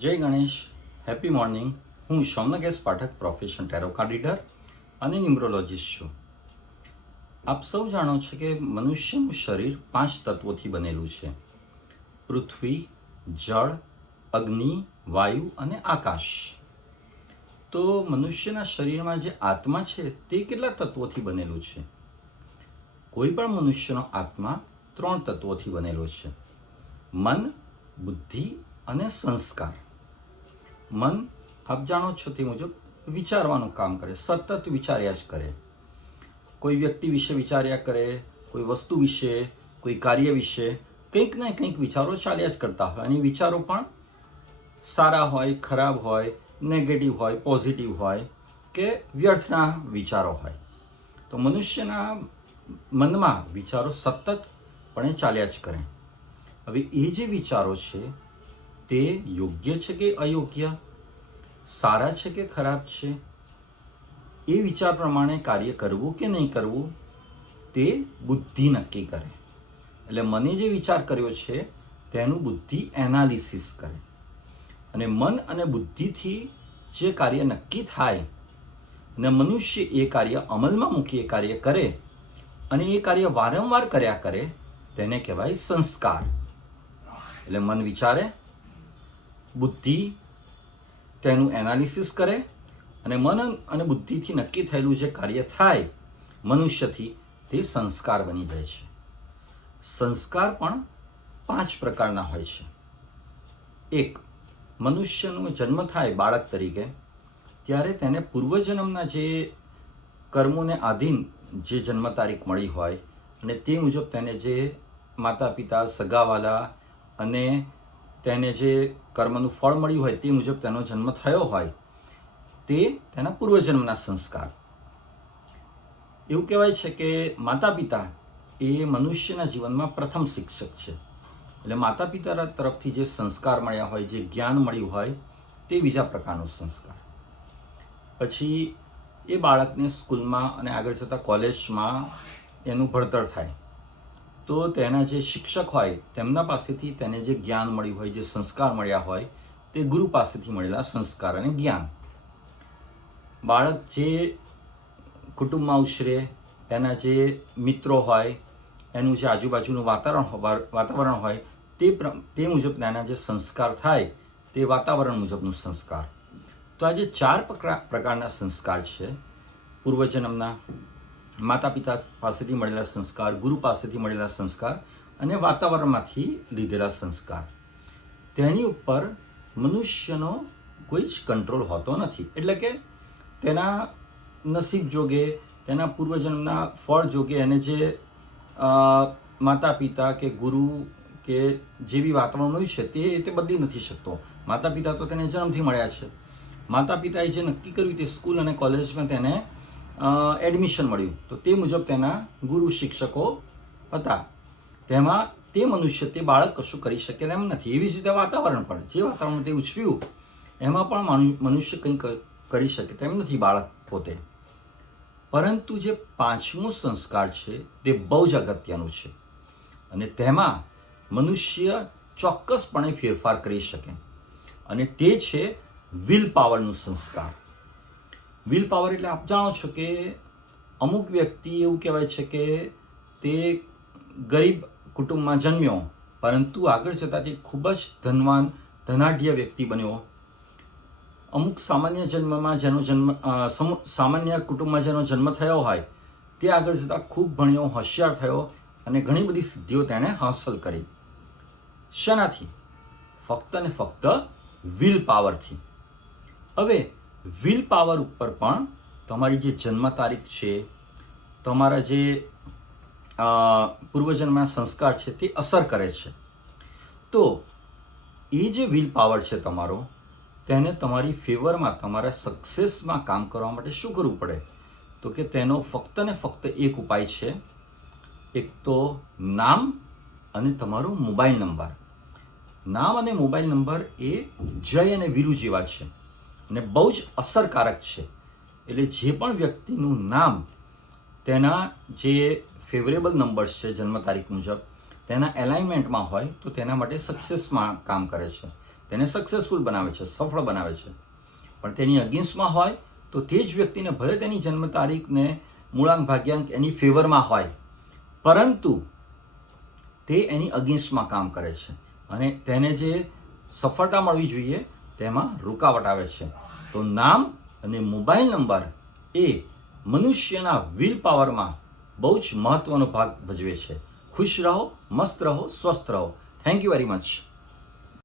જય Ganesh, happy morning. હું Shaunkesh Pathak, profession tarot card reader અને ન્યુમરોલોજીસ્ટ છું. આપ સૌ જાણો છો કે મનુષ્યનું શરીર 5 તત્વોથી બનેલું છે: પૃથ્વી, જળ, અગ્નિ, વાયુ અને આકાશ. તો મનુષ્યના શરીરમાં જે આત્મા છે તે કેટલા તત્વોથી બનેલું છે? કોઈ પણ મનુષ્યનો આત્મા 3 તત્વોથી બનેલો છે: મન, બુદ્ધિ અને સંસ્કાર. મન, આપ જાણો છો તે મુજબ, વિચારવાનું કામ કરે, સતત વિચાર્યા જ કરે. કોઈ વ્યક્તિ વિશે વિચાર્યા કરે, કોઈ વસ્તુ વિશે, કોઈ કાર્ય વિશે કંઈક ને કંઈક વિચારો ચાલ્યા જ કરતા હોય. અને વિચારો પણ સારા હોય, ખરાબ હોય, નેગેટિવ હોય, પોઝિટિવ હોય કે વ્યર્થના વિચારો હોય. તો મનુષ્યના મનમાં વિચારો સતતપણે ચાલ્યા જ કરે. હવે એ જે વિચારો છે તે યોગ્ય છે કે અયોગ્ય, સારા છે કે ખરાબ છે, એ વિચાર પ્રમાણે કાર્ય કરવું કે નહીં કરવું તે બુદ્ધિ નક્કી કરે. એટલે મને જે વિચાર કર્યો છે તેનું બુદ્ધિ એનાલિસિસ કરે. અને મન અને બુદ્ધિથી જે કાર્ય નક્કી થાય અને મનુષ્ય એ કાર્ય અમલમાં મૂકી, એ કાર્ય કરે અને એ કાર્ય વારંવાર કર્યા કરે, તેને કહેવાય સંસ્કાર. એટલે મન વિચારે, બુદ્ધિ તેનું એનાલિસિસ કરે અને મન અને બુદ્ધિથી નક્કી થયેલું જે કાર્ય થાય મનુષ્યથી તે સંસ્કાર બની જાય છે. સંસ્કાર પણ 5 પ્રકારના હોય છે. એક, મનુષ્યનો જન્મ થાય બાળક તરીકે ત્યારે તેને પૂર્વજન્મના જે કર્મોને આધીન જે જન્મ તારીખ મળી હોય અને તે મુજબ તેને જે માતા પિતા, સગાવાલા અને તેને જે કર્મનું ફળ મળ્યું હોય તે મુજબ તેનો જન્મ થયો હોય તે તેના પૂર્વજન્મના સંસ્કાર. એવું કહેવાય છે કે માતા પિતા એ મનુષ્યના જીવનમાં પ્રથમ શિક્ષક છે. એટલે માતા પિતા તરફથી જે સંસ્કાર મળ્યા હોય, જે જ્ઞાન મળ્યું હોય તે બીજા પ્રકારનો સંસ્કાર. પછી એ બાળકને સ્કૂલમાં અને આગળ જતાં કોલેજમાં એનું ભણતર થાય તો તેના જે શિક્ષક હોય તેમના પાસેથી તેને જે જ્ઞાન મળ્યું હોય, જે સંસ્કાર મળ્યા હોય તે ગુરુ પાસેથી મળેલા સંસ્કાર અને જ્ઞાન. બાળક જે કુટુંબમાં ઉછરે, એના જે મિત્રો હોય, એનું જે આજુબાજુનું વાતાવરણ હોય તે મુજબ તેના જે સંસ્કાર થાય તે વાતાવરણ મુજબનું સંસ્કાર. તો આ જે 4 પ્રકારના સંસ્કાર છે, પૂર્વજન્મના, માતા પિતા પાસેથી મળેલા સંસ્કાર, ગુરુ પાસેથી મળેલા સંસ્કાર અને વાતાવરણમાંથી લીધેલા સંસ્કાર, તેની ઉપર મનુષ્યનો કોઈ જ કંટ્રોલ હોતો નથી. એટલે કે તેના નસીબ જોગે, તેના પૂર્વજન્મના ફળ જોગે એને જે માતા પિતા કે ગુરુ કે જે બી વાતાવરણ હોય છે તે બદલી નથી શકતો. માતા પિતા તો તેને જન્મથી મળ્યા છે. માતા પિતાએ જે નક્કી કર્યું તે સ્કૂલ અને કોલેજમાં તેને એડમિશન મળ્યું તો તે મુજબ તેના ગુરુ શિક્ષકો હતા. તેમાં તે મનુષ્ય, તે બાળક કશું કરી શકે તેમ નથી. એવી જ રીતે વાતાવરણ પણ, જે વાતાવરણ તે ઉછર્યું એમાં પણ મનુષ્ય કંઈ કરી શકે તેમ નથી બાળક પોતે. પરંતુ જે 5મો સંસ્કાર છે તે બહુ જ અગત્યનું છે અને તેમાં મનુષ્ય ચોક્કસપણે ફેરફાર કરી શકે અને તે છે વિલ પાવરનું સંસ્કાર. વિલ પાવર એટલે આપ જાણો છો કે અમુક વ્યક્તિ એવું કહેવાય છે કે તે ગરીબ કુટુંબમાં જન્મ્યો પરંતુ આગળ જતાં તે ખૂબ જ ધનવાન, ધનાઢ્ય વ્યક્તિ બન્યો. અમુક સામાન્ય કુટુંબમાં જેનો જન્મ થયો હોય તે આગળ જતાં ખૂબ ભણ્યો, હોશિયાર થયો અને ઘણી બધી સિદ્ધિઓ તેણે હાંસલ કરી. શેનાથી? ફક્ત ને ફક્ત વિલ પાવરથી. હવે વિલ પાવર ઉપર પણ તમારી જે જન્મ તારીખ છે, તમારા જે પૂર્વજન્મના સંસ્કાર છે તે અસર કરે છે. તો એ જે વિલ પાવર છે તમારો, તેને તમારી ફેવરમાં, તમારા સક્સેસમાં કામ કરવા માટે શું કરવું પડે? તો કે તેનો ફક્ત ને ફક્ત એક ઉપાય છે. એક તો નામ અને તમારો મોબાઈલ નંબર. નામ અને મોબાઈલ નંબર એ જય અને વીરુ જેવા છે અને બહુ જ અસરકારક છે. એટલે જે પણ વ્યક્તિનું નામ તેના જે ફેવરેબલ નંબર્સ છે જન્મ તારીખ મુજબ તેના એલાઇનમેન્ટમાં હોય તો તેના માટે સક્સેસમાં કામ કરે છે. તેને સક્સેસફુલ બનાવે છે, સફળ બનાવે છે. પણ તેની અગેન્સ્ટમાં હોય તો તે જ વ્યક્તિને ભલે તેની જન્મ તારીખને મૂળાંક ભાગ્યાંક એની ફેવરમાં હોય, પરંતુ તે એની અગેન્સ્ટમાં કામ કરે છે અને તેને જે સફળતા મળવી જોઈએ તેમાં રૂકાવટ આવે છે. તો નામ અને મોબાઈલ નંબર એ મનુષ્યના વિલ પાવરમાં બહુ જ મહત્વનો ભાગ ભજવે છે. ખુશ રહો, મસ્ત રહો, સ્વસ્થ રહો. Thank you very much.